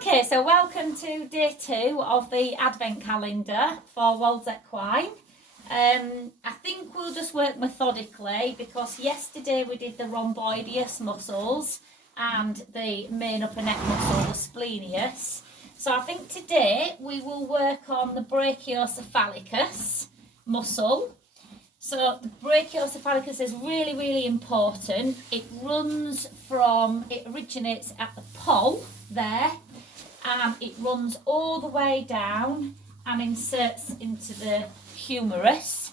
Okay, so welcome to day 2 of the advent calendar for Wolds Equine. I think we'll just work methodically because yesterday we did the rhomboideus muscles and the main upper neck muscle, the splenius. So I think today we will work on the Brachiocephalicus muscle. So the Brachiocephalicus is really important. It originates at the poll there, and it runs all the way down and inserts into the humerus.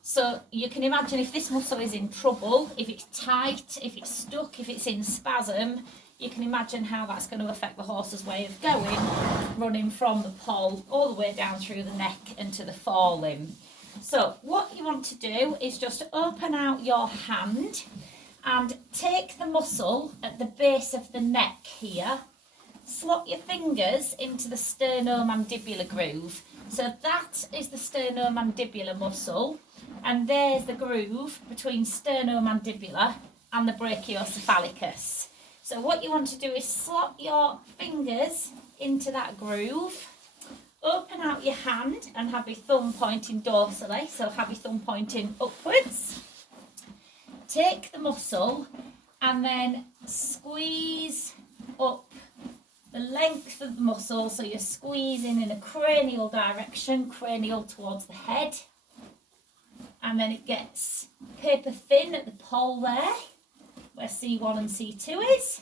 So you can imagine if this muscle is in trouble, if it's tight, if it's stuck, if it's in spasm, you can imagine how that's going to affect the horse's way of going, running from the poll all the way down through the neck and to the forelimb. So what you want to do is just open out your hand and take the muscle at the base of the neck here, slot your fingers into the sternomandibular groove. So that is the sternomandibular muscle, and there's the groove between sternomandibular and the Brachiocephalicus. So what you want to do is slot your fingers into that groove, open out your hand and have your thumb pointing dorsally, so have your thumb pointing upwards. Take the muscle and then squeeze up the length of the muscle, so you're squeezing in a cranial direction, cranial towards the head, and then it gets paper thin at the poll there, where C1 and C2 is,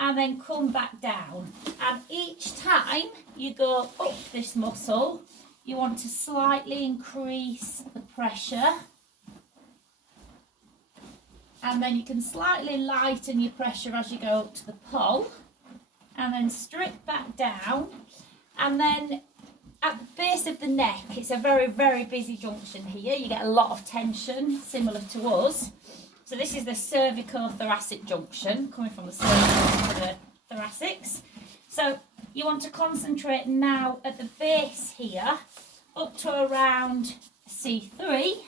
and then come back down. And each time you go up this muscle, you want to slightly increase the pressure, and then you can slightly lighten your pressure as you go up to the poll, and then strip back down. And then at the base of the neck, it's a very busy junction here. You get a lot of tension, similar to us. So this is the cervicothoracic junction, coming from the cervix to the thoracics. So you want to concentrate now at the base here, up to around C3,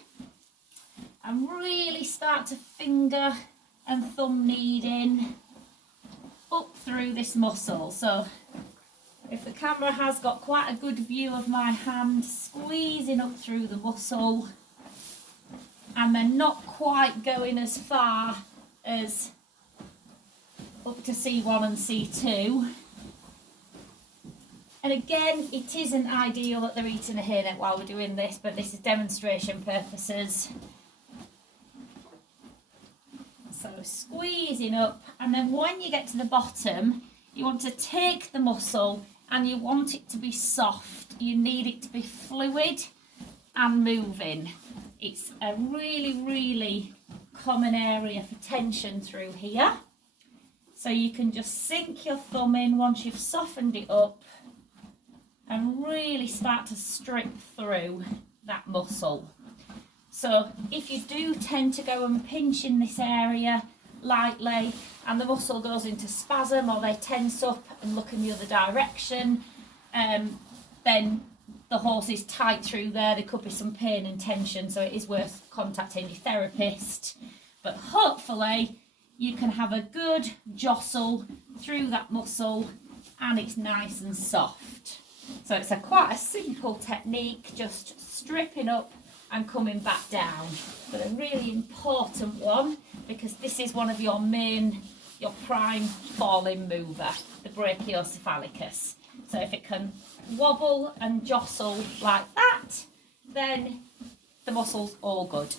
and really start to finger and thumb kneading up through this muscle. So if the camera has got quite a good view of my hand, squeezing up through the muscle, and then not quite going as far as up to C1 and C2. And again, it isn't ideal that they're eating a hairnet while we're doing this, but this is demonstration purposes. So squeezing up, and then when you get to the bottom, you want to take the muscle and you want it to be soft. You need it to be fluid and moving. It's a really common area for tension through here. So you can just sink your thumb in once you've softened it up and really start to strip through that muscle. So if you do tend to go and pinch in this area lightly and the muscle goes into spasm, or they tense up and look in the other direction, then the horse is tight through there. There could be some pain and tension, so it is worth contacting your therapist. But hopefully you can have a good jostle through that muscle and it's nice and soft. So it's quite a simple technique, just stripping up and coming back down, but a really important one because this is one of your prime forelimb mover, the Brachiocephalicus. So if it can wobble and jostle like that, then the muscle's all good.